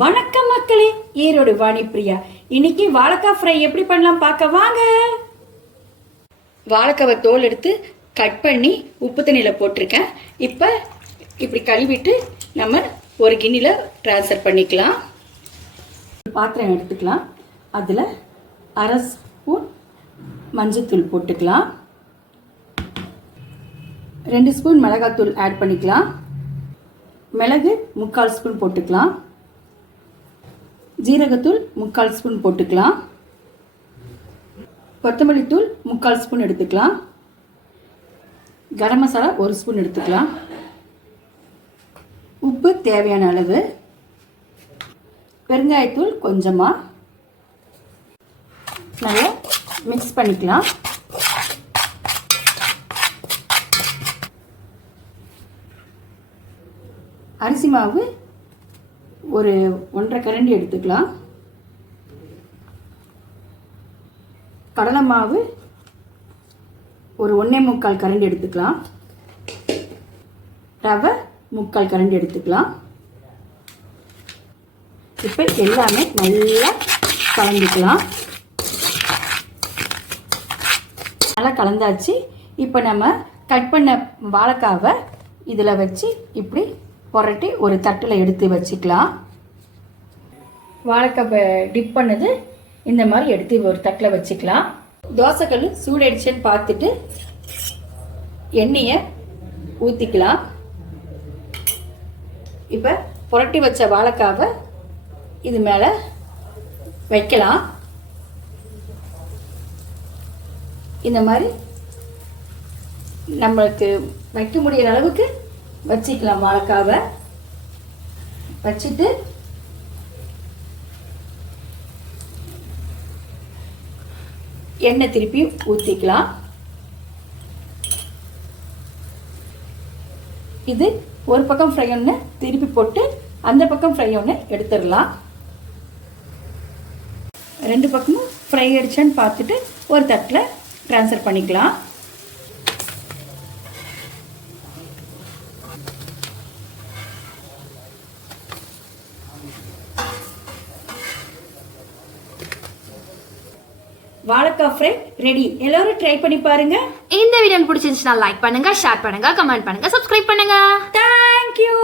வணக்கம் மக்களே ஈரோடு வாணி பிரியா இன்னைக்கு வாழைக்காய் ஃப்ரை எப்படி பண்ணலாம் பார்க்க வாங்க. வாழைக்காவை தோல் எடுத்து கட் பண்ணி உப்பு தண்ணியில் போட்டிருக்கேன். இப்போ இப்படி கழுவிட்டு நம்ம ஒரு கிண்ணியில் ட்ரான்ஸ்ஃபர் பண்ணிக்கலாம். பாத்திரம் எடுத்துக்கலாம். அதில் அரை ஸ்பூன் மஞ்சத்தூள் போட்டுக்கலாம். ரெண்டு ஸ்பூன் மிளகாத்தூள் ஆட் பண்ணிக்கலாம். மிளகு முக்கால் ஸ்பூன் போட்டுக்கலாம். ஜீரகத்தூள் முக்கால் ஸ்பூன் போட்டுக்கலாம். கொத்தமல்லி தூள் முக்கால் ஸ்பூன் எடுத்துக்கலாம். கரம் மசாலா ஒரு ஸ்பூன் எடுத்துக்கலாம். உப்பு தேவையான அளவு. பெருங்காயத்தூள் கொஞ்சமாக நல்லா மிக்ஸ் பண்ணிக்கலாம். அரிசி மாவு ஒரு ஒன்றரை கரண்டி எடுத்துக்கலாம். கடலை மாவு ஒரு ஒன்றே முக்கால் கரண்டி எடுத்துக்கலாம். ரவை முக்கால் கரண்டி எடுத்துக்கலாம். இப்போ எல்லாமே நல்லா கலந்துக்கலாம். நல்லா கலந்தாச்சு. இப்போ நம்ம கட் பண்ண வாழைக்காவை இதில் வச்சு இப்படி புரட்டி ஒரு தட்டில் எடுத்து வச்சுக்கலாம். வாழைக்காவை டிப் பண்ணது. இந்த மாதிரி எடுத்து ஒரு தட்டில் வச்சுக்கலாம். தோசைக்கல் சூடடிச்சுன்னு பார்த்துட்டு எண்ணெயை ஊற்றிக்கலாம் இப்போ புரட்டி வச்ச வாழைக்காவை இது மேலே வைக்கலாம். இந்த மாதிரி நம்மளுக்கு வைக்க முடியிற அளவுக்கு வச்சுக்கலாம் வாழைக்காவை. வச்சுட்டு எண்ணெய் திருப்பி ஊற்றிக்கலாம் இது ஒரு பக்கம் ஃப்ரை ஒன்று திருப்பி போட்டு அந்த பக்கம் ஃப்ரை ஒன்று எடுத்துடலாம். ரெண்டு பக்கமும் ஃப்ரை அடிச்சான்னு பார்த்துட்டு ஒரு தட்டில் ட்ரான்ஸ்ஃபர் பண்ணிக்கலாம். வாழைக்காய் ஃப்ரை ரெடி எல்லாரும் ட்ரை பண்ணி பாருங்க. இந்த வீடியோ பிடிச்சிருந்துச்சுன்னா லைக் பண்ணுங்க ஷேர் பண்ணுங்க கமெண்ட் பண்ணுங்க சப்ஸ்கிரைப் பண்ணுங்க. தேங்க்யூ